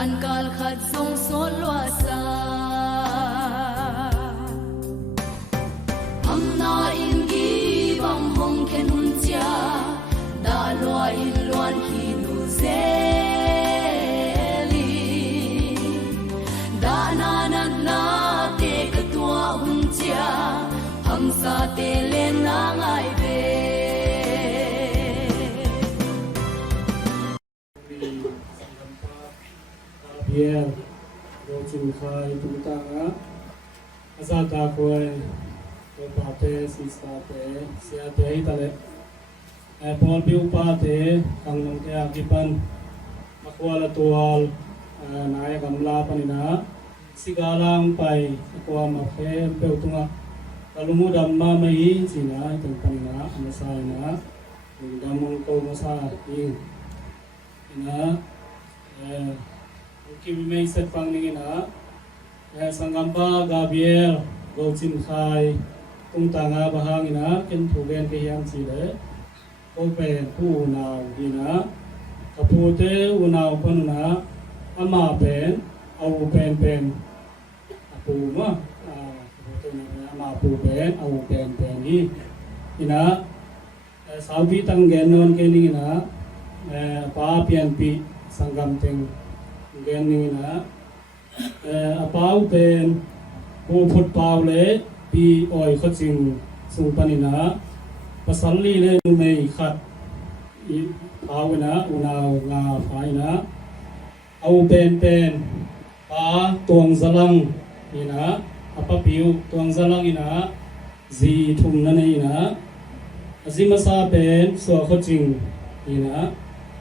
านกาลขัดทรงสนลวาสาอำนาอินกีบังหงเข็นหุนเจียดาลวอินลวนขีนูเซลีดานานันนาเตกตัวหุนเจียหังสาเตเลนนางไอเบYeah, watching Kai Tutanga Azata Koi, Pate, Sistate, Siate, Tale, Paul Biu Pate, Kang Kea Kipan, Aquala Tual, Naya Gamla Panina, Sigalang Pai, Aqua Mafe, Peltunga, Kalumudam Mamai, Sina, Panina, Masana, Damon Komasa, Ina, Kim may set pang ningina Sangamba Gabriel Gochin Khai Tung Tanga Bahangina Ken Tugen Kayam Sile Open Pu Now Dina Kapute Unau Panuna Ama Pen Au Pen Pen Apu Ma Ama Pu Pen Au Pen Pen Hi Ina Saudi Tanggen Non Keningina Pa Pian Pi Sangam Teng Gani na apau pen pu phut pau le pi oi khaching sung panina pasalli le mei khat I pau na unau nga phaina au pen pa tuang zalang ina apa piu tuang zalang ina zi thum na nei na azima sa pen so khaching ina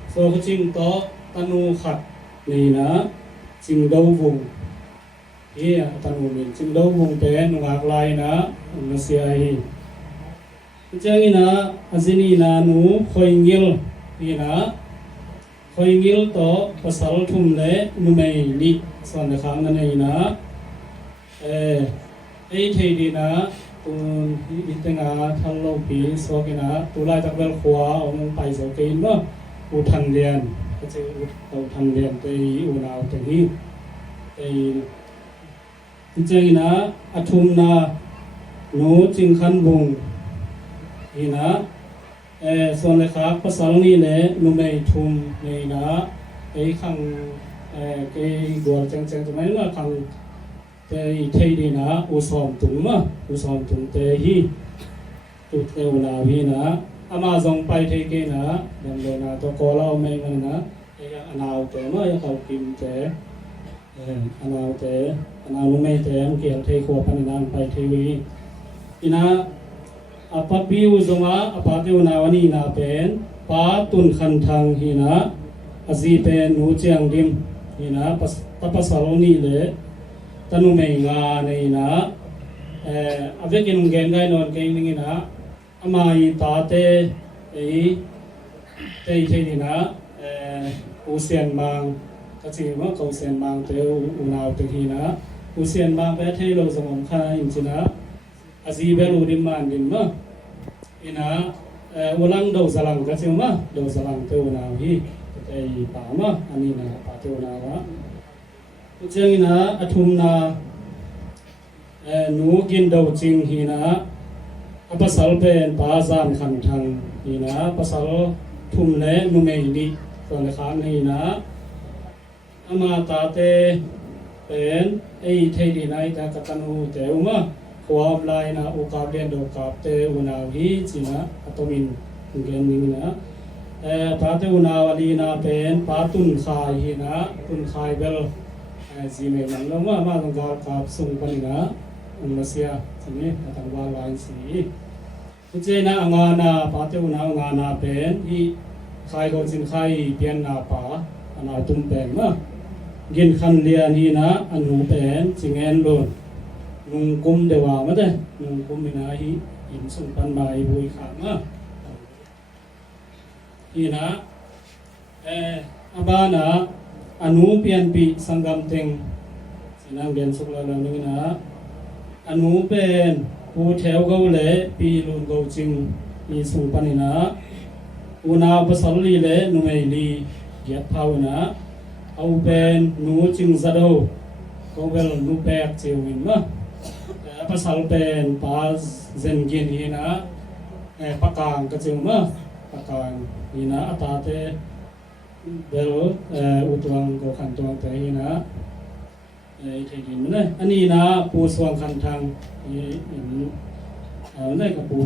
so khaching to tanu khatนี่นะจิงดาววงเฮียตันวงจิงดาววงเป็นงากลายนะมาเสียฮีจังนี่นะอาซินีนะหนูคอยงิลนี่นะคอยงิลต่อภาษาทุ่มเละนุไม่ลิสอนข้างนั่นเองนะไอ้เทดีนะตุนอิตงาทันโลปีสวกินะตุลาจากเวลขวาเอามันไปสกินเนาะอุทันเรียนก็จะเอาทำเรียนไปอุณาวแต่นี้ไอ้จริงๆนะอาทุมนะหนูจิงขันบุงนี่นะส่วนเลยครับภาษานี้แหละหนูไม่ทุมนี่นะไอ้ขังไอ้บัวจังๆตรงนั้นนะขังไอ้เทดีนะอุสอมตุงมาอุสอมตุงเตฮีตุเตอุณาวีนะอามาส่งไปเทเกนะดังเลยนะตัวกอเราไม่มันนะไอ้อนาวแต่เนาะไอ้เขากินแต่อนาวแต่อนาวไม่แต่เกี่ยวเทขวพันนานไปเทวีอีนะอาปะบิวจงมาอาปะเทวนาวนี่นะเป็นปาตุนคันทางฮีนะอาซีเป็นหูเจียงดิมฮีนะปัสสาวนี่เลยตนุไม่งาในนะอาเวกินเกงไงนอนเกงนี่นะอามาอีตาเตไอ้เตยเทนี่นะอุเซียนบางก็จริงว่าเขาเซียนบางเตออุณาวเตฮีนะอุเซียนบางแปะเทโลสมองคายจริงนะอาซีเบลูดิมันดิมะอินะอุลังดาวสลังก็จริงว่าดาวสลังเตอุณาวฮีไอ้ป่ามะอันนี้นะป่าเตอุณาวะจริงนะอทุมนะหนูกินดาวจริงฮีนะpasal pen bazan khan thang ina pasal thum le numei ni ton khan ni na ama ta te pen ei thei di nai ta katanu te uma khwab lai na u ka len do ka te una hi china atomin gen ni na pa te una wali na pen pa tun khai hi na tun khai bel ji me man lo ma long ga ka sung pan na Malaysia sini atang wa lain si Ujena angana pate una angana pen I khai go jin khai pian na pa ana tum pen ma gin khan lian hi na anu pen chingen lon nung kum dewa ma de nung kum na hi in sung pan mai bui kha ma hi na abana anu pian pi sangam teng sinang den sukla la ni na anu pen pu theo go le pi lun go ching ni sung panina una pasal li le nu mai li giat phau na เอาเป็นหนูจิงซะโดก็เป็นหนูแบกจิวนะภาษาเป็นปาเซนกินนี่นะปากกางก็จิวนะปากกางนี่นะอัตาเตเบลอุตวังก็ขันตวงเตนี่นะที่ดินนะอันนี้นะปูสวงคันทางนี่ก็ปู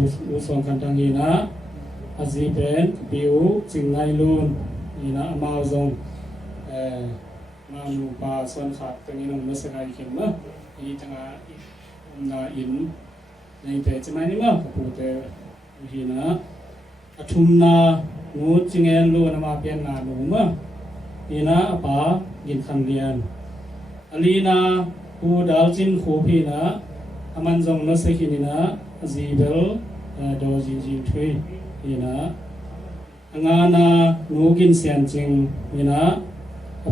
สวงคันทางนี่นะอาจีเป็นบิวจิงไงลูนนี่นะมาซงมานูปาส่วนขาดตรงนี้น้องไม่สกายเข็มมั้งนี่จังนาอินในเตจไม่นี่มั้งกับปูเตฮีนะอัทุมนานูจิงเอลลูนมาเปลี่ยนนาหนูมั้งนี่นะป้ากินคันเรียนอลีนาปูดาวจินคูพีนะอามันจงนัสกินีนะจีเบลดอจินจินทวีนี่นะงานานูกินเสียนจริงนี่นะ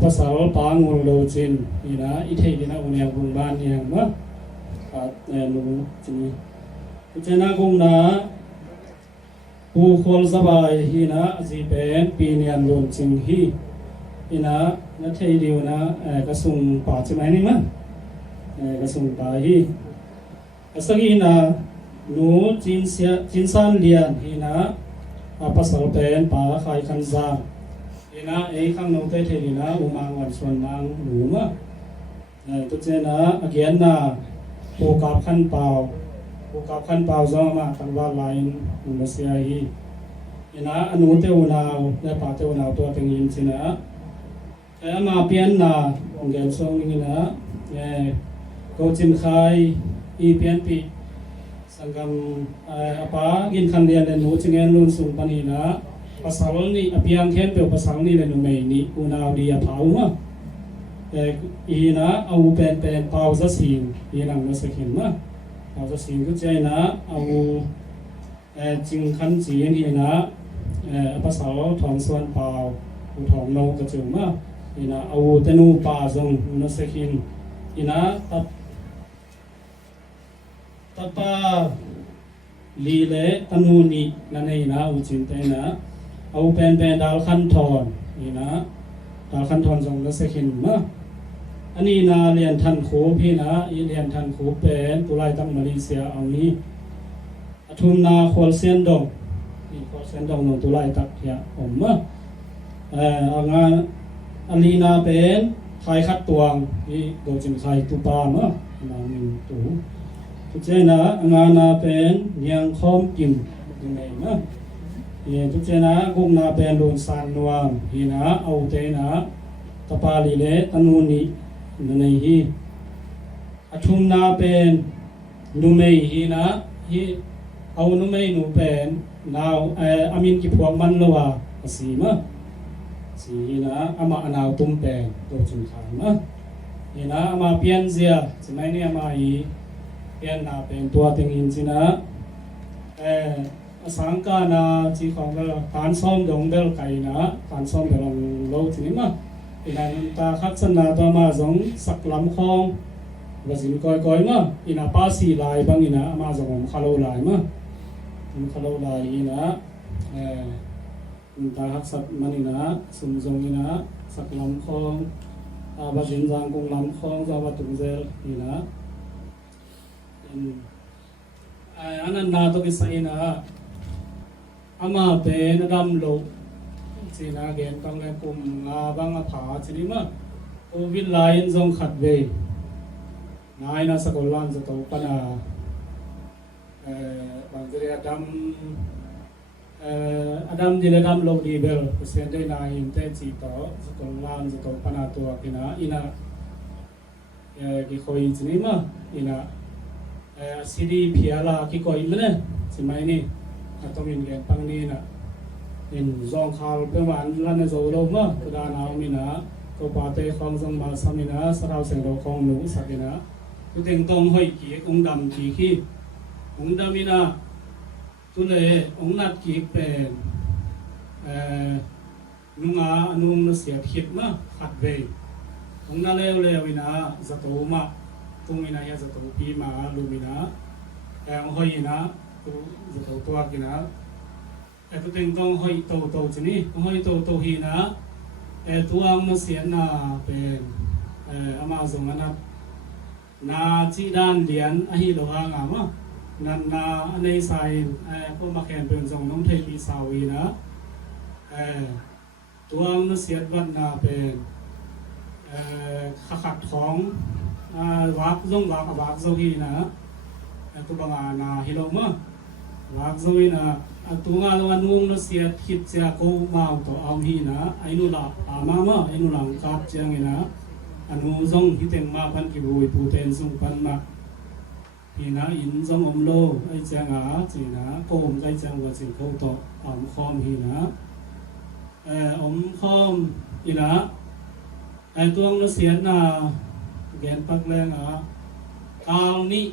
ภาษาปางงูโลจินนี่นะอีเทกินะอุเนียกุงบ้านเนี่ยมั้งนูจินเจนากุงนะปูโคลสบายฮีนะจีเป็นปีเนียนลนจิงฮีนี่นะนัทเทดิวนะกระสุนป่าใช่ไหมนี่มั้งกระสุนป่าฮีสักฮีนะนูจินซานเลียนฮีนะภาษาเป็นป่าขายคันซาฮีนะข้างโน้นเทดินะอุมังวันส่วนมังหนูมั้งตุเจนะอเกียนนะปูกับขันเปล่าจอมาตั้งว่าไลน์อุมาเสียฮีฮีนะอนุเตวนาและป่าเตวนาตัวเป็นยินสินะมาเปลี่ยนนาองเกลซงนี่นะก็จินไข่อีเปลี่ยนปีสังกัมป้ากินคันเดียนเลยหนูจิงเงินลุนสุงปนีนะภาษานี้อภิยังเข้มเปลวภาษานี้เลยหนูไม่นี่อุณาดีอาภาวมะอีนะเอาเป็นปาวจะสิงอีนังนัสกินมะปาวจะสิงก็ใจนะเอาจิงคันจีนี่นะภาษาทองส่วนปาวอุทองโนกระจุมะอีนะเอาเตนูปาจงนัสกินอีนะตับปาลีเลตนูนีนั่นเองนะอุจินเตนะเอาเป็นดาลขันทอนนี่นะดาลขันทอนจงนัสกินนะอันนี้นะเรียนทันคูพี่นะเรียนทันคูเป็นตุลาตั้งมาเลเซียเอานี้ทุมนาโคลเซนดงนี่โคลเซนดงนตุลาตักยาผมมะงานอันนี้นะเป็นไทยคัดตวงที่โดยจินไทยตุปามะนามินตุทุกเจนะงานนะเป็นยังคอมกิมยังไงนะทุกเจนะกุมนาเป็นโดนสานนวมฮีนะเอาเตนะตะปาลีเลตนูนีนั่นเองฮีทุมนาเป็นนุเมย์ฮีนะฮีเอานุเมย์นูเป็นนาวอามินกิพวกมันละวะสีมะสีนะอามาอนาวตุ้มเป็นโดยจุนขานมะนี่นะอามาเปลี่ยนเสียสมัยนี้อามาอีเปลี่ยนนาเป็นตัวเต็งอินสินะสังกานาจีของเราการซ้อมดงเบลไก่นะการซ้อมเบลงโลจินี่มะอีนั้นตาคัดสนาตัวมาสงสักลำคลองว่าสินก้อยมะอีน่าป้าสีลายบางอีน่ามาสงขลุ่ลายมะขลุ่ลายอีน่าตาคัดสักมันอีน่าสมอีน่าสักลำคลองว่าสินจางคงลำคลองจะว่าตุงเซลอีน่าอันนั้นนาตัวกิสัยนะอามาเป็นดำโลจีน่าเกณฑ์ต้องเล่นกลุ่มงาบางผาจีนี่มั้งโควิดไลน์จงขัดเวงายน่าสกุลวันจะตัวปนาบางทีอดัมจีนดำโลดีเบลเสียงได้นายอินเตจีต่อสกุลวันจะตัวปนาตัวกินะอินะกิโคยจีนี่มั้งอินะซีดีพิอาลากิโกอิมเนี่ยสิไหมนี่ต้องมีเงินปังนี่นะอินจงข่าวเป็นวันลันในโซโลมั้งคือการเอามีนะก็ปาเต้ของจงมาสามีนะสาวเสียงเราของหนูสักนะคือถึงต้องให้กี่องดำกี่ขี้องดำมีนะตุเลยองนัดกี่เป็นนุ่งนุ่มเสียขิดมั้งขัดเวองนั่นเลววินะจะโตมาตรงนี้นะจะตัวปีมาลูมินะแต่ห้อยนะตัวจะตัวกินะแต่ตัวเองต้องห้อยโตจีนี่ห้อยโตฮีนะ ตัวมเสียนาเป็นอามาสงนัดนาจีดานเลียนอหิโลหางามนันนาในไซพวกมาแข่งเป็นสองน้องไทยปีสาวีนะตัวมเสียวันนาเป็นขัดของวักซงวักโซกีนะตัวบางนาฮิโลมวักโซกีนะตัวงานวันวงนเสียคิดจะกูมาตัวเอาฮีนะไอ้นู่นละมาไอ้นู่นละกัดเจียงนะอนุซงฮิเต็งมาพันกิบุยปูเตนซุงพันมาฮีนะอินซงอมโลไอ้เจียงจีนะโกมไอ้เจียงว่าจีเขาตัวอมคอมฮีนะอมคอมอีนะตัวงนเสียนะแกนปักแรงกาลนี้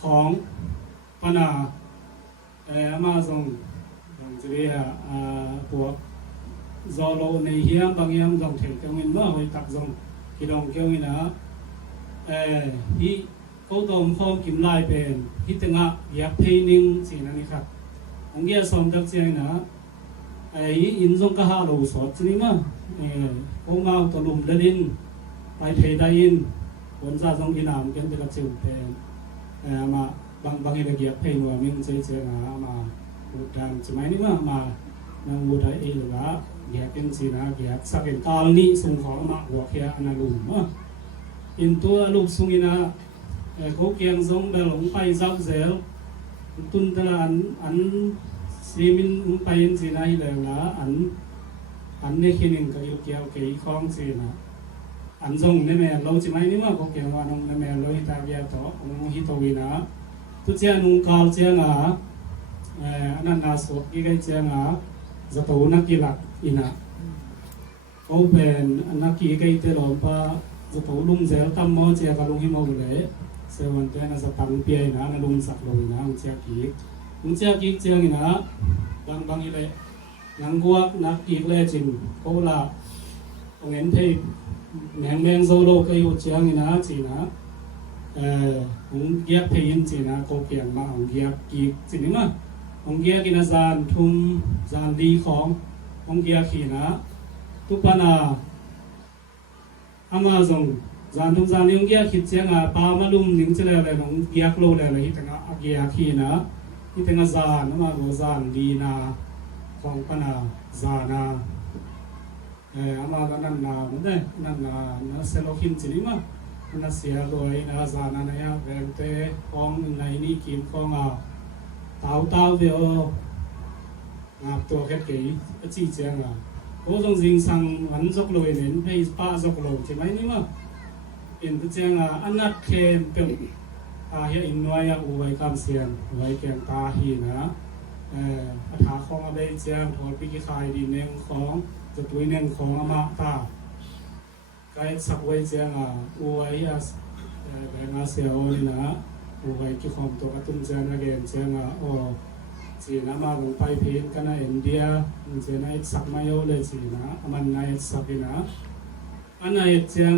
ของปนามาส่งจะเรียพวกซอโลในเฮียงบางอย่างส่งถึงเกี่ยวกับว่าไว้ตักส่งที่ดองเกี่ยวกับนะที่เขาต้องพร้อมกิมไล่เป็นที่ตึงอยากเพย์นิ่งสิ่งนั้นนี่ครับองค์เกี่ยวสมจักเสียงนะอินส่งก็หาลูสอดจริงมั้ยเขามาตลุมเดินไปเพย์ได้ยินวันซาส่งที่น้ำกันจะกับเสียงเป็นมาบางอย่างเกี่ยวเพย์ว่ามันเสียนะมาdan semai ni ma nang budai ila ya ken sina ya saken tal ni sung kho ma wa khia analu ma in to lu sungina ko kyang zong da long pai zau zel tun tala an simin pai in sina hi la an ne khinin ka yu kya ke khong sina an zong ne me lo semai ni ma ko kyang wa nong ne me lo hi ta ya to ong hi to wina tu chen nung kal chenอันนั้นนาสกที่ใกล้เจียงจะตัวนักกีฬาอินะเขาเป็นนักกีฬาที่เราพาจะตัวลุงเซลตั้มมอเจียกับลุงหิมเอาเลยเซวันเตน่าจะตั้งเปียนะนั่นลุงสักลุงนะลุงเจียกีเจียงนะบางอีเลยนังกัวนักกีฬาจริงเขาละองเห็นที่แมงโซโลก็อยู่เจียงนะจีนะองเกียเพยินจีนะเขาเกี่ยงมาองเกียกีจีนี่มั้งองเกียกินจานทุ่มจานดีขององเกียขีนะทุกปนาอามาส่งจานทุ่มจานองเกียขีเจียงปามาลุมนิ่งเจริญเลยองเกียกโลเลยที่ตั้งอาเกียขีนะที่ตั้งจานอามาดูจานดีนะของปนาจานาอามาก็นั่นนาเหมือนเดิมนั่นนาเซโลคินจีนี่มั้งนั่นเสียโดยนาจานาเนี่ยแบ่งเตะของในนี้กินของtao vềตัวแค่กี่จีเจียงโอ้ต้องจริงสั่งวันจกลอยเนี่ยให้ป้าจกลอยใช่ไหมนี่มั้งเห็นตัวเจียงอันนั้นเข้มเป็นเฮียอินน้อยอุไว้คำเสียงไว้แกงตาหีนะปัญหาของอะไรเจียงถอดปีกขายดีเน่งของจะตัวเน่งของอามาตาใกล้สักไว้เจียงอุไว้แบ่งอาเซียนนี่นะอุไว้ที่ของตัวกระตุ้นเจียงอะไรเจียงจีนะมาลงไปเพนกันนะอินเดียจีนะสักไม่เอาเลยจีนะมันนายสักนะอันนายเจียง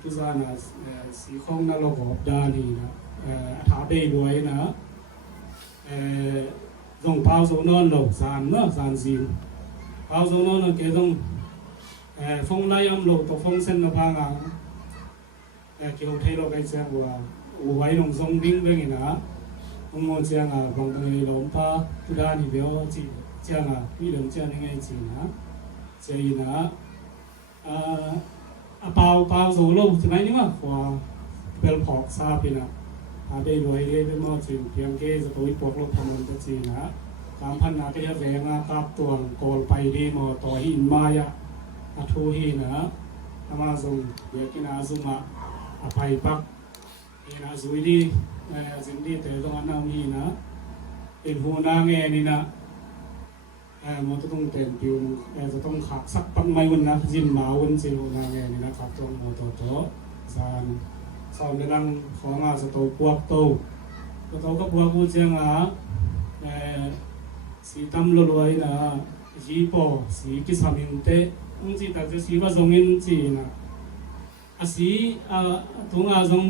ทุจานะสีของนั่นเราบอกได้นี่นะถาเบย์ด้วยนะต้องเผาโซนอนหลบสารเนาะสารจีนเผาโซนอนเกี่ยต้องฟงไล่ยำหลบตัวฟงเส้นนภางเกี่ยวเทโลกไอเจียงว่าอุไว้ลงทรงดิ้งเรื่องนะผมมองเจียงบางทีหลงป้าทุดานี่เดียวจีเจียงมีเรื่องเจียงยังไงจีนะเจียนะเปล่าโซโล่ใช่ไหมนี่มั้งว่าเป็นพอกซาปีนะได้รวยได้เป็นมอจีเพียงแค่จะตัวพวกเราทำมันจะจีนะการพันนาก็จะแรงกับตัวโกลไปดีมอต่อหินมายะทูหินะอามาส่งเดี๋ยวกินอาซุมาไปปักนี่นะสุยดีสิ่งที่เธอต้องอันนั้นนี่นะเป็นหัวหน้าเงี้ยนี่นะมันต้องเต็มผิวจะต้องขักสักปังไม่วันนะจินมาวันจินหัวหน้าเงี้ยนี่นะครับต้องโมโตโตสานสอนในรังของสโตปวกโตก็ปวกกูเจียงสีตั้มลอยนะจีโปสีกิสามินเตอุ้งจีแต่จะสีว่าทรงอินจีนะสีทุ่งทรง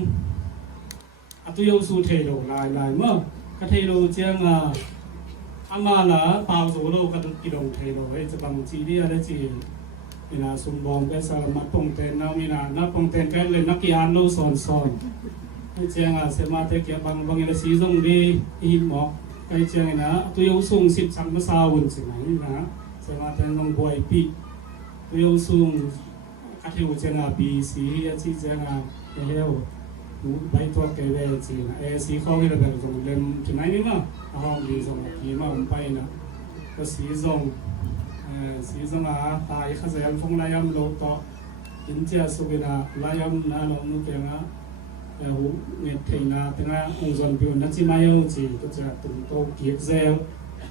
ตุยสูเทโลลายเมื่อกระเทโลเจียงอามาละเปล่าโซโลกันกิโลเทโลจะบางจีดีอะไรจี มีนาสุมบองไปสารมัดปงเตนนามีนานักปงเตนกันเลยนักกีฬาโลสอนให้เจียงเสมาเตเกียบางอย่างสีส่งดีอีหมอกให้เจียงนะตัวยงสูง10 3 มาซาวุ่นสิไหนนะเสมาเตนลงบวยปีตัวยงสูงกัดเฮวเจียงบีสีจีเจียงเฮวใบตัวเกเวจีนะสีข้องนี่เราแบบส่งเล่มที่ไหนนี่มั้งห้องดีส่งกี่มาไปนะก็สีส่งสีส่งตายข้าศึกฟงลายมโลต่ออินเดียสุกินาลายมนาลงนุเกงะหูเงียบเทนาแต่ละองค์จนพิวนักจิมาโยจีก็จะตุ่มโตเกียกเซล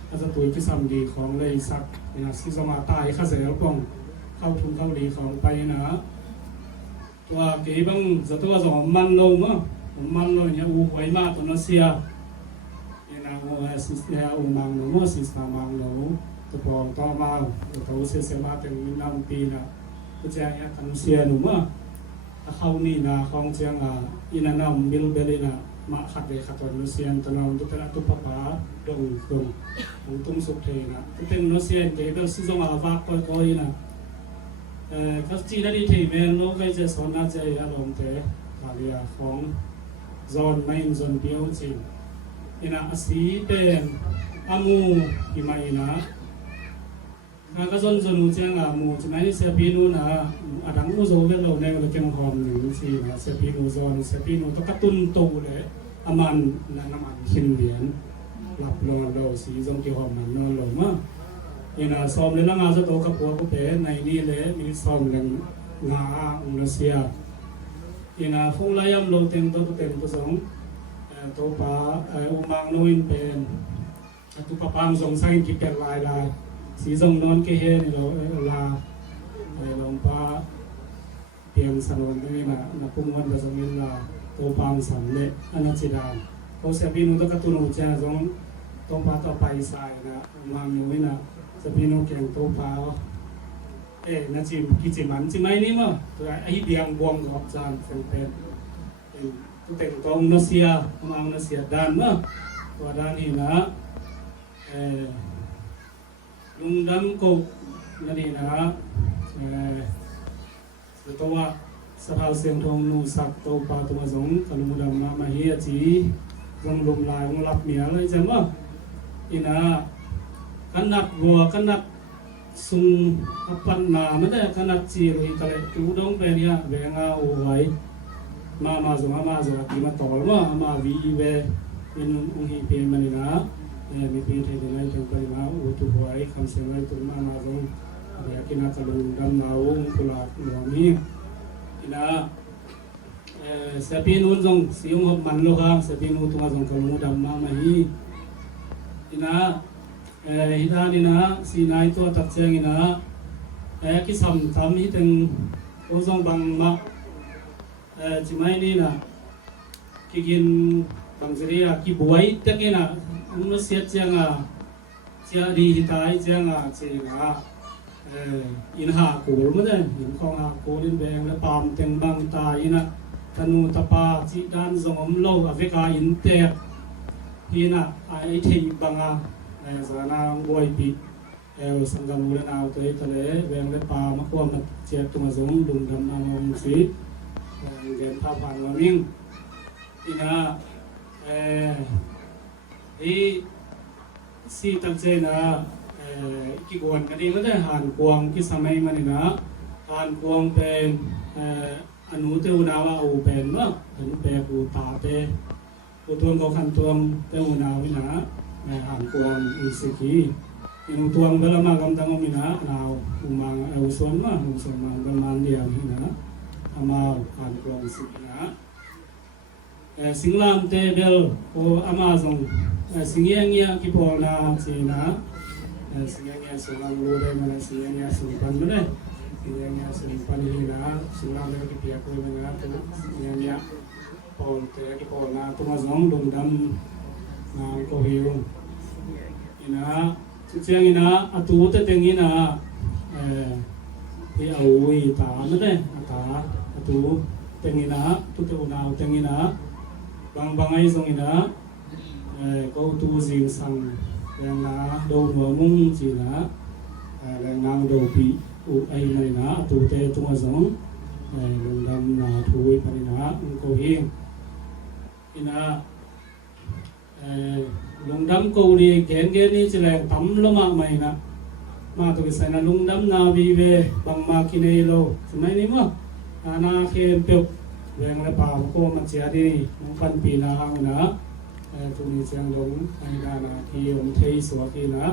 ก็จะตัวที่สำดีของเลยสักนะสีส่งตายข้าศึกปองเข้าทุนเข้าดีของไปนะตัวเก็บังจะตัวสองมันโลมั้งมันโลเนี่ยอูไว้มากตัวนั้นเสียนะโอ้สิสเนียอูมังโนมั้งสิสนามังโนตัวปองต่อมาตัวเสียมาเป็นมินาปีนะก็จะยังกันเสียหนุ่มมั้งถ้าเขานี่นะของเชียงอินานามิลเบลินะมาขัดเลยขัดตัวนุเซียนตัวนั้นตัวเป็นตัวป้าป้าดงตุ้มสุกเทนะตัวเป็นนุเซียนเก็บสิสงอาวักก้อยนะก็จีนดีที่เวนโลกจะสอนน่าจะอารมณ์เตะกาเลียของโซนไม่โซนเดียวจริงอินาสีเป็นอามูอิมาอินาก็โซนนู้เจ้าอามูจะไม่เสียปีนูนะอาดังอุโซเวลโลในก็เก่งหอมหนึ่งสินะเสียปีนูโซนเสียปีนูต้องกระตุ้นโตเลยอามันน้ำมันขินเหรียญหลับนอนเราสีทรงเกี่ยวหอมมันนอนลงมั้งยินาซ้อมเลยนะงาจะโตกับผัวกูเป็นในนี่เลยมีซ้อมเรื่องงาอุนเซียยินาฟงลายมโลเต็งตัวเต็งตัวสองตัวป้าอุมังโนอินเป็นตัวป้าปังสงสัยกิบเป็นลายสีทรงนอนเกเฮนี่เราลาลงป้าเพียงสนวนนี่นะนับปุ่มวันจะสมิลาตัวปังสันเละอนัจิดาเขาเสียบินุตกตุนุเจ้าสองตัวป้าต่อไปสายนะมังโนอินะจะพี่น้องแก่งโตปาน่าจิมกิจมันจิไม่นี่มั้งตัวไอ้เบียงบวงขอบจานเป็นตัวแต่งตรงนัสเซียมังนัสเซียด้านมั้งตัวด้านนี้นะลุงดำกุนั่นนี่นะตัวสภาเสียงทองนูสักโตปาตัวสงขนมดำมาเฮียจีลงลมลายลงรับเมียเลยจังมั้งนี่นะขนาดวัวขนาดสุงปันนาไม่ได้ขนาดจีรุยทะเลจูดงเป็นยาเวงาโอ้ยมาส่งที่มาต่อแล้วมาวีเวเป็นองค์เพียงมันนะมีเพียงที่ได้จังไปมาอุตุหวยคำเสียงอะไรตัวมาส่งอยากกินอะไรดำหนาวกุหลาบหอมนี่นะเสพีนูนส่งสิงห์มันโลกาเสพีนูตัวส่งขนมดำมาฮีนะฮิดานี่นะสีนายตัวตัดเชียงนี่นะคิดทำให้ถึงโอซองบังมาจิไม่นี่นะกินบางสิ่งที่บวยแต่กินนะมนุษย์เชียงเชียดีฮิตายเชียงเชียงอินหาโกลมั้งอินของหาโกลินแบงและปามเต็งบางตายนะธนูตะปาจีด้านสมโลกอเฟริกาอินเตอร์ที่นะไอเทียบังสารนาบวยปีสังกัดมูลนาตัวทะเลแบงและปามาควมเชียตัวสงดุงดำนองสีเรียนภาพผ่านวันนิ่งที่นะที่สีตั้งใจนะกี่กวนกันดีก็ได้หันกวงที่สมัยมันนะหันกวงเป็นอนุเทวดาวอุเป็นเนาะอนุเปกูตาเปกูทวงเขาขันทวงเทวดาวินะหันกวงอุสกีอินทวงเบลมากำตังมินะนาวอุมังอุสวนมาประมาณเดียวนี่นะอามาหันกวงสินะสิงลามเตเบลโออามาซงสิงเงียกิปอนาจีนะสิงเงียสุรังโลเดมันสิงเงียสุปันมันเลยสิงเงียสุปันนี่นะสิงลามเบลกิเปียกุยมันนะตัวสิงเงียปอลเตกิปอนาตัวมาซงดุงดำนาโกฮิวนี่นะเชียงนี่นะอตูเตเต็งนี่นะที่เอาวิตามันเลยตาอตูเต็งนี่นะตุเตอุนาเต็งนี่นะบางไอ้ทรงนี่นะก็ตูสิงสังแรงนาโดนหัวมุ้งจีนะแรงนาโดปี u ai mai na tu te tunga zong lung dam na thui pani na ko hi ina lung dam ko ni gen gen ni chile tam lo ma mai na ma to sai na lung dam na vi ve bang ma ki nei lo mai ni mo ana khem pe weng la pa ko ma chia di nong pan pi na hang na tu ni chang dong ai na na ki om thei so ki na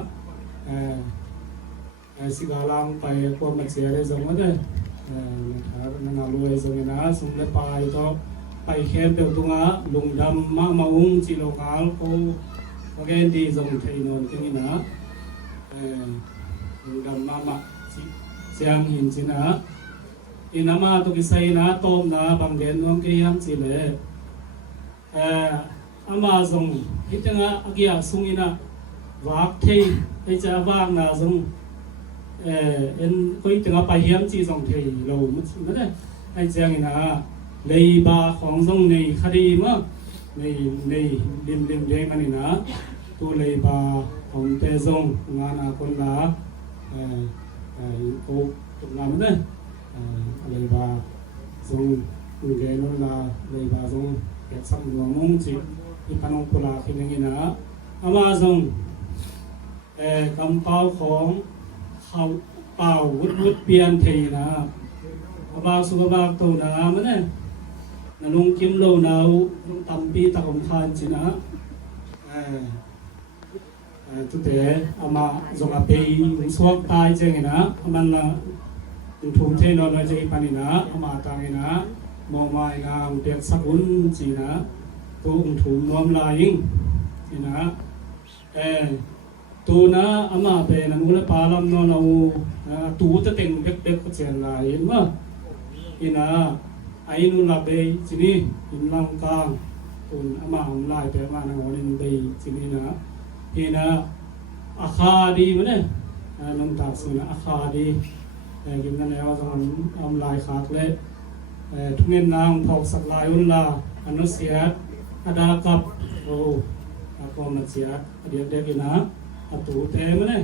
sigalang pa ko ma chia re zong ma de na lo ai zong na sum le pa ai to pai khem pe tunga lung dam ma maung chi lo kal ko again di zong thei non ki ni na lung dam ma ma chi siang hin chi na inama to ki sai na tom na bang den nong ke yam chi le ama zong hitanga agia sungina wak thei ai cha wak na zong en koi tanga pa hiam chi zong thei lo ma de ai chang ina lei ba khong zong nei khadi ma nei lim de mani na tu lei ba hom te zong nga na kon la ko na ma de lei ba zong nge no la lei ba zong ke sam no mong chi i panong pula khing ina ama zong kam pau khong khau pau wut pian thei na ba su ba to na ma ne na lung kim lo nau lung tam pi ta kom khan chi na tu te ama zong a pe suak tai cheng ina aman la thum the no no je pani na ama ta ina mo mai na pek sakun chi na tu thum nom la ing chi na tu na ama pe na nu le pa lam no no tu ta teng bek ko chen la yin ma ina ai nu la be chi ni in lang kang tun ama hom lai pe ma na ngolin be chi ni na ina akha di ma ne nam ta su na akha di gim na lewa zong am lai khak le thungen nang phok sak lai un la anu sia ada kap o ko ma sia dia de ki na atu te ma ne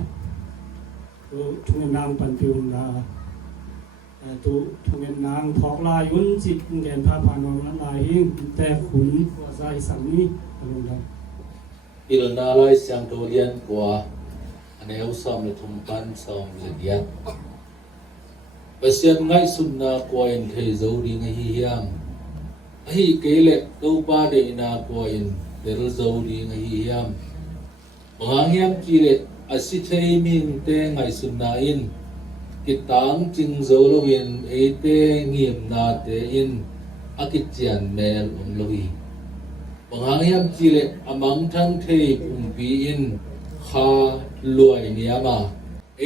tu thungen nang pan pi un la tu thungen nang phok lai un chi gen pha phan no la lai hing te khun wa sai sang ni anu da il na lai siang to lian kwa aneu som le thum pan som le dia pasian ngai sun na ko in thei zo ri ngai hi hiam hi ke le to pa de na ko in del zo ri ngai hi hiam wang hiam ki le asi thei min te ngai sun na in kitang ching zo lo in e te ngiem na te in akit chian mel lo hi wang hiam ki le amang thang thei pi in kha luai niama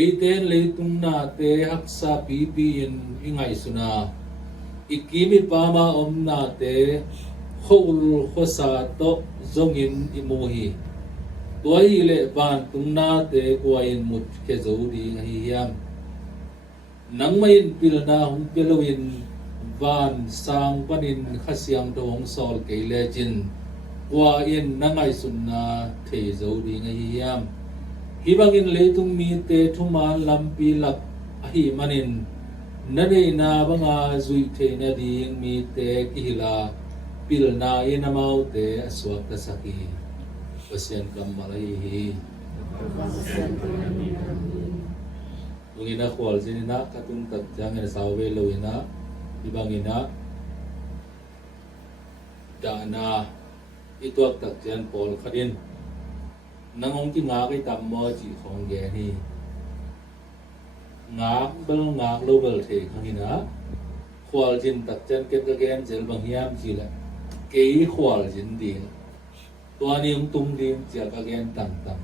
eiten leitung na te haksa pi in ingai suna ikimi pama omna te khol khosa to zongin imuhi toy le ban tungna te kwain mut ke zodi hi hiam nangmain pilna hum pelowin van sang panin khasiam dong sol ke lejin kwa in nangai sunna the zodi hi hiam hibangin leitung mi te thuman lampi lak ahi manin nare na banga zui the na ding mi te kihila pilna inamau te aswak ta saki pasien kamalai hi ungina khwal jinina katung tak jangen sawe loina hibangina dana ituak tak jan pol khadin nangong ki nga kai tam mo chi thong ge ni nga bel nga global the khangina khwal jin tak chen ket ka gen jel bang hiam chi la ke khwal jin ding to ani tum ding chia ka gen tang tang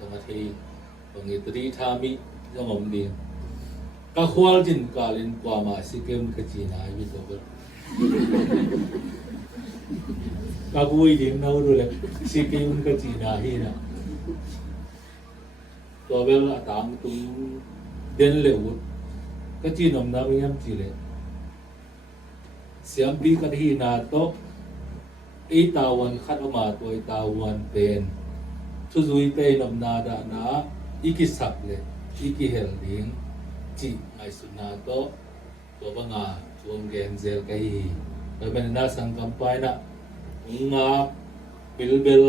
ka ma thei bang i tri tha mi jongom ding ka khwal jin kalin kwa ma sikem ka chi na wi to ba ka bui ding nau ru le sikem ka chi na hi na to bel atang tum den lewut ka chi nom na yam chi le siam bi ka hi na to e tawan khat ma to e tawan pen thu zui pe nom na da na iki sak le iki hel ding จิไงสุนาโตตัวบังอาทวงเกนเซลไกฮีโดยเป็นนาสังกัมไปนะงาบิล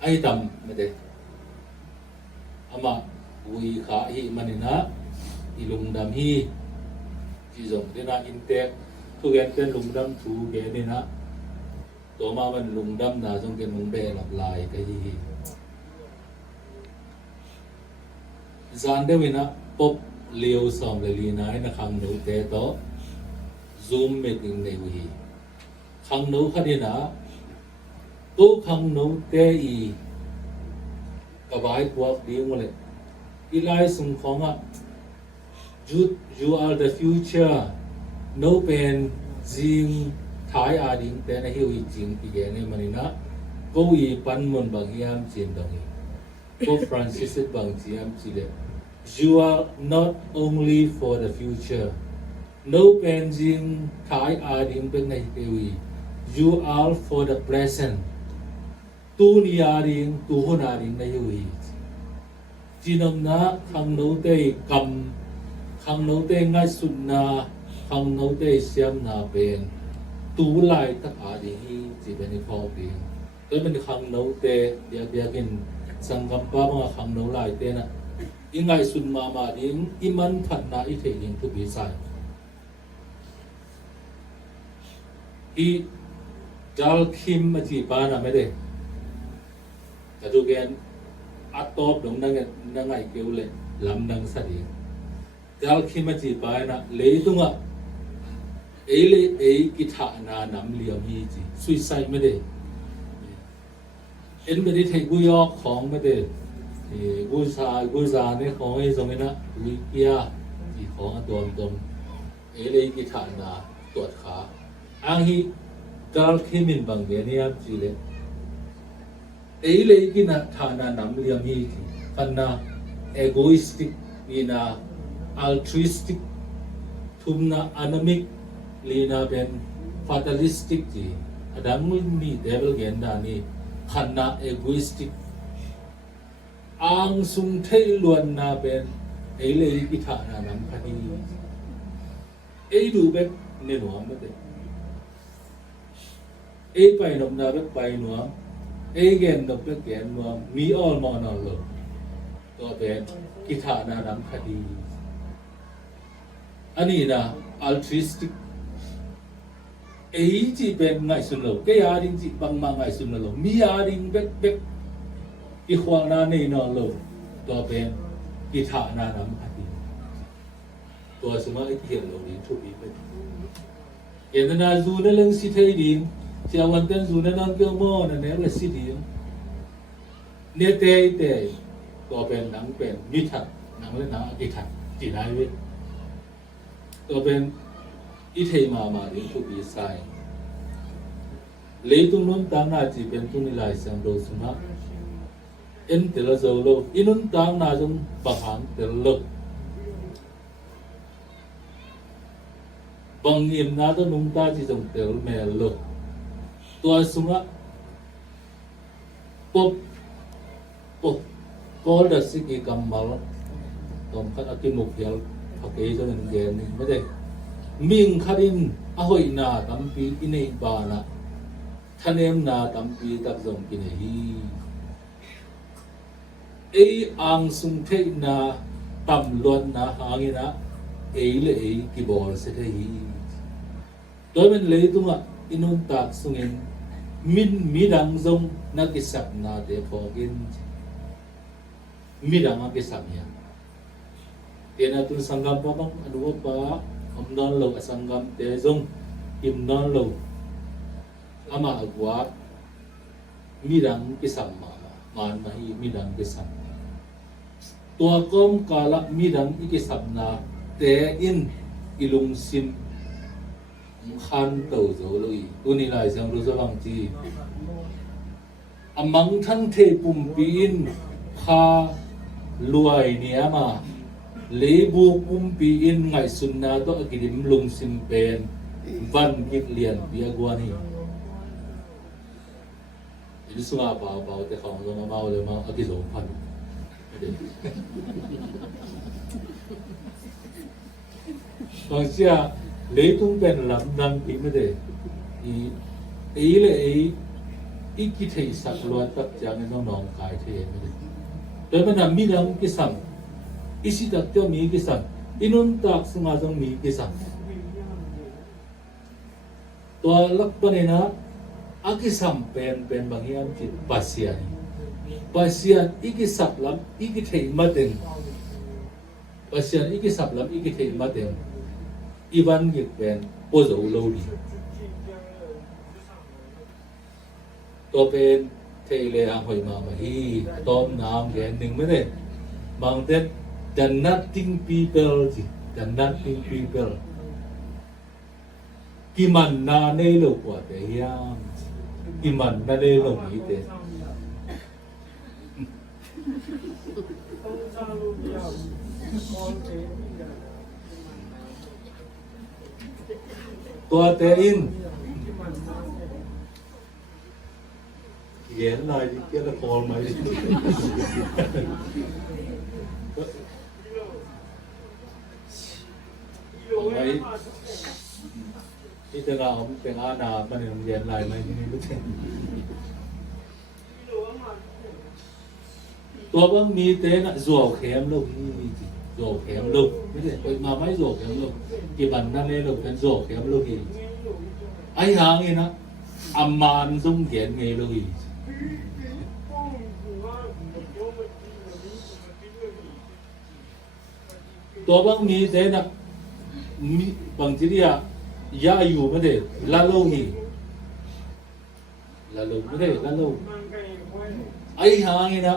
ไอตัมไม่ได้อามาวุยขาฮีมันนะอีลุงดำฮีจีจงที่น่าอินเตกทุกอย่างเป็นลุงดำถูกเกนี่นะตัวมามันลุงดำน่าจงเป็นลุงเบลับลายไกฮีจานเดวินะปบเลี้ยวสอมเลยลีน่าในขังนูเตโตซูมเมติงในวิฮีขังนูขัดนะตู้ขังนูเตอีกับไอ้พวกเดียวเลยอีไลสุงของอ่ะ you are the future no pain จิงท้ายอาดิงแต่ในหิวจิงปีเกในมันนี่นะกูอีปันมันบางยามจินตรงนี้กูฟรานซิสบางจิยามจิเล you are not only for the future no pain จิงท้ายอาดิงเป็นในหิว you are for the present ตูนีอาดิงตูหนาดิงในหิวจีนมนะขังโนเตกำขังโนเตง่ายสุดนาขังโนเตเสียมนาเป็นตูไลตักอาดีฮีจีเป็นพอเพียงโดยเป็นขังโนเตเดียกินสังกัมปะมาขังโนไลเตนะยิ่งง่ายสุดมาดิ้งอิมันถัดนาอิเทยิงทุกวิสัยอีจัลคิมมาจีปานะไม่ได้แต่ทุกอย่างอัตตอบดงนั่งไงเกี่ยวเลยลำนั่งสัตย์จัลคิมมาจีปานะเลยตุงอ่ะกิถานานำเลียมีจีสุยไซไม่ได้ไม่ได้เทกุยอกของไม่ได้กุซาเนี่ยของไอ้ตรงนี้นะกุยเกียจีของตัวตรงเลยกิถานาตรวจขาอังฮีจัลคิมินบางเดียนี่จีเลยเลยกินฐานานำเลียมีจีคันน่ะegoistic มีน่ะ altruistic ทุมน่ะ anemicลีน่าเป็น fatalistic จีอดังมีเดวิลเกนดานี่ขันน่ะ egoistic อังสุงเทลวนน่าเป็นเลยกิถานานำคดีดูแบบเนื้อหนัวไม่ได้ไปนมนาแบบไปหนัวเกนนมแบบเกนหนัวมีออลมอนอลเลยตัวเป็นกิถานานำคดีอันนี้นะ altruisticจีเป็นไงสุนโลกยาดิงจีบังมังไงสุนโลมียาดิงเบ็กอีขวางนาในนอโลตัวเป็นกิถานานำคดีตัวสมัยที่เห็นโลนี้ทุกปีเป็นเห็นนาจูนั่นเรื่องสิทธิ์ดิงเจ้าวันเต้นจูนั่นนั่งเกี่ยวมอนั่นเนี่ยเป็นสิทธิ์เนี่ยเตยตัวเป็นหนังเป็นมิถัดหนังเล่นหนังกิถัดจีได้เว้ยตัวเป็นอิเทมาดิทุกปีไซเลยตุนุนตางนาจีเป็นตุนิลายสังโดสุนัขเตลโซโลอินุนตางนาจงปะหังเตลโลบางยิมนาตนุงตาจีจงเตลเมลโลตัวสุนัขปบก็ดัสิกิกัมมาลตอมขัดอากิมุกเยลพักเอจงเงินนี่ไม่ได้มิงขัดินอหอยนาตัมปีอินเอบานะทะเนมนาตัมปีตักจงกินฮีอังสุงเทนาตัมลวนนาหางินะเลยกิบอลเสถีฮีโดยมันเลยตุงอ่ะอินุนตักสุงินมีดังจงนักษัตริย์นาเดพอกินมีดังนักษัตริย์เนี่ยเดี๋ยวนั้นตุนสังกัมปะบังอนุวัปะอมนอนโลสังกัมเตจงอิมนอนโลอามาอักวามีดังกิสัมมามาฮีมีดังกิสัมตัวก้มกาละมีดังอิกิสัมนาเตอินอิลุงซิมขันเต่าโจเลยตัวนี้ลายสังรู้จักบางทีอามังทันเทปุ่มปีนข้ารวยเนี่ยมาเลบุปุ่มปีนไงสุนนาตัวกิริมลุงซิมเป็นวันกิเลียนเบียกวานี่อิสุงาเบาแต่ของเราเมาเลยมาอากิโลพัน บางเสียเลยตุ้งเป็นลำนังปีไม่ได้เลยอีกิเทสักลวดตักจางน้องๆกายเทไม่ได้โดยมันมีดังกิสัมอิสิตักเตียวมีกิสัมอินุนตักสงาจงมีกิสัมตัวลักปนินะอากิสัมเป็นบางอย่างจิตปัสยาniอีกิสับลำอีกิเทมาเต็งปัสยานอีกิสับลำอีกิเทมาเต็งอีวันกิเป็นโปโซโลดีตัวเป็นเทเลอาหอยมาฮีต้มน้ำแกนหนึ่งไม่ได้บางเด็ด the nothing people จิ the nothing people กิมันนาเนโลกว่าแต่ยามกิมันนาเนโลมีแต่ตัวเตอินเย็นหน่อยดิเกี่ยวกับโฟลไหมไว้ที่จะเราเป็นอาณามันเย็นหน่อยไหมนี่รู้จักตัวบางมีเตนะโจเข็มลูกนี่โจเข็มลูกไม่ใช่ไปมาไม่โจเข็มลูกกี่วันนั่นเลยลูกเป็นโจเข็มลูกอีไอ้หางนี่นะอามันซุ่มเขียนไงลูกอีตัวบางมีเตนะมีบางทีเนี่ยยาอยู่ไม่ได้ละลูกอีละลูกไม่ได้ละลูกไอ้หางนี่นะ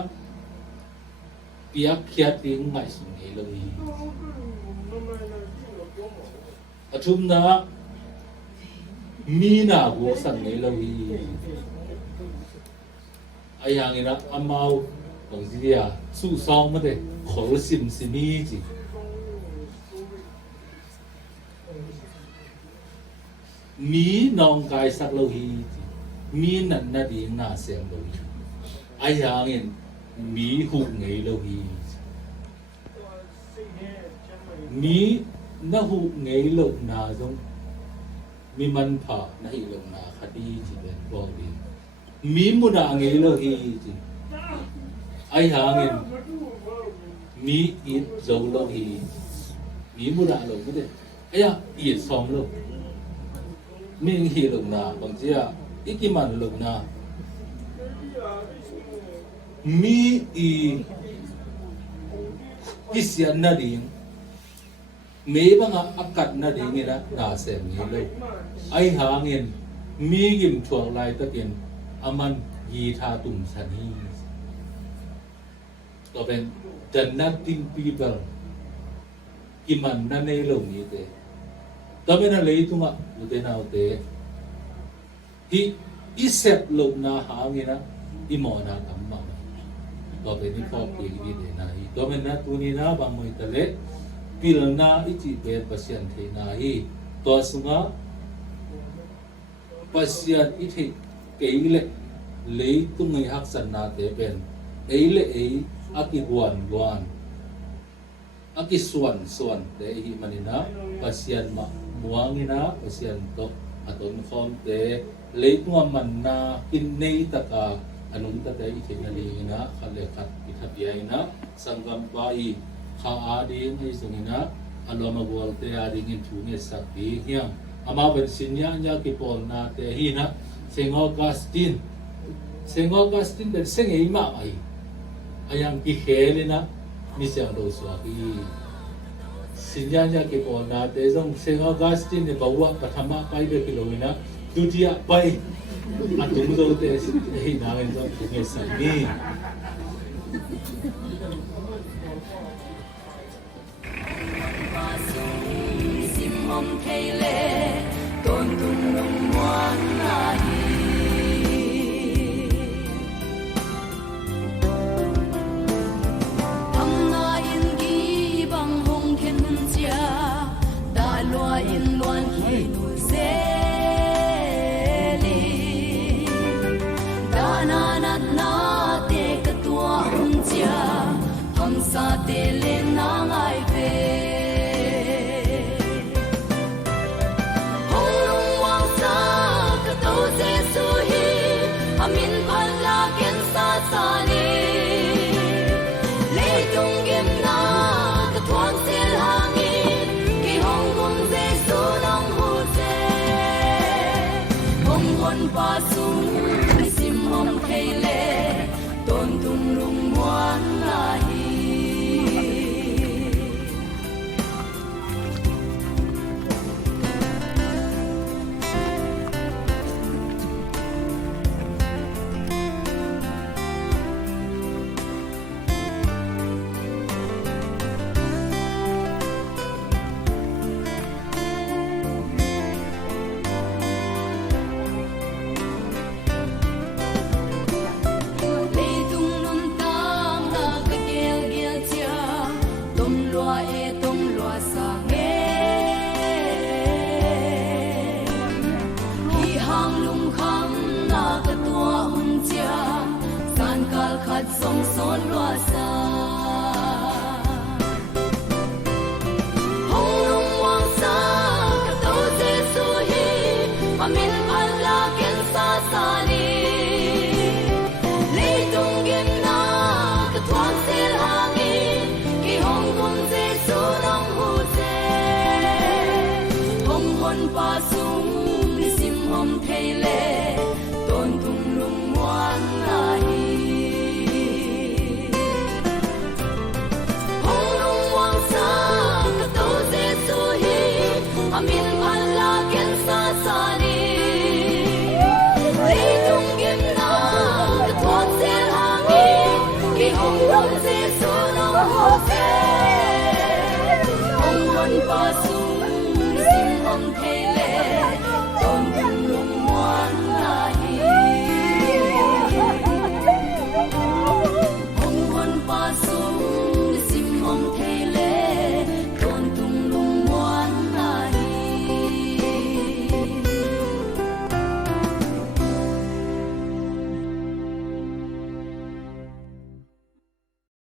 เปียกเขียดติ้งไม่สุนเอเลยอาชุมนะมีนาบัวสันเอเลยไอ้ยังไงนะอามาบางทีอ่ะสู้ซ้อมไม่ได้ขอสิมมีจีมีน้องกายสักเลยมีนันนาดีน่าเสียงเลยไอ้ยังไงมีหุกไงเราฮีมีน่าหุกไงเราหนาจงมีมันผ่าในเราหนาคดีจีเป็นบอกดีมีมุนาไงเราฮีจีไอ้หาเงินมีอิดโจเราฮีมีมุนาเราไม่ได้ไอ้ยะอิดสองเรามีฮีเราหนาบางทีอ่ะอีกิมันเราหนามีกิเสียนนาดิงเมื่อบางอักกัดนาดิงนี่นะน่าเสียงี้เลยไอ้หาเงินมีกิมถ่วงลายตะเกียนอามันยีทาตุ่มสันนีก็เป็น the nothing people กิมันนั่นในโลกนี้เตะต่อไปนั่นเลยทุกอ่ะอุเทนาอุเตะที่อิเซปโลกนาหาเงินนะอิมอนาทำมาต่อไปนี้พอปีนี้เดนาฮีต่อไปนั้นตัวนี้นะบางมวยทะเลพิลนาอิจิเบตปัสยันเทนาฮีตัวสุงะปัสยันอิจิเกยเล่เลยตุ้งไงฮักสันนาเตเป็นเอเล่อากิกวนอากิส่วนเตฮีมันนะปัสยันมามัวงินะปัสยันโตอัตโนฟอมเตเลยตุ้งมันนากินเนยตะกาanum tadai ithenalina khalekhat ithapiaina sangam pai kha ading ai sungina aloma bolte ading in thunge sakti hiam ama ben sinya nya ki polna te hina sengo Augustine ben sengei ma ai ayang ki khelina ni sang do swaki sinya nya ki polna te jong sengo Augustine ne bawa prathama pai be kilomina dutiya pai atum do te hi na len do nge sai ni sim hom kele ton tung nong muan na hi tham na in gi bang hong khen chia da lua in luan hi nu se sa te le na ngai ve ดทรงสอนรัวษาหงลุงวางสากะโตเจสุฮีปะมินพันลาเกนซาซานีลีตุงกินนากะทวงเซลหางีกิหงกุมเจสุนังหูเจหงหนปาสุงนิสิมหอมเทเลตนตุง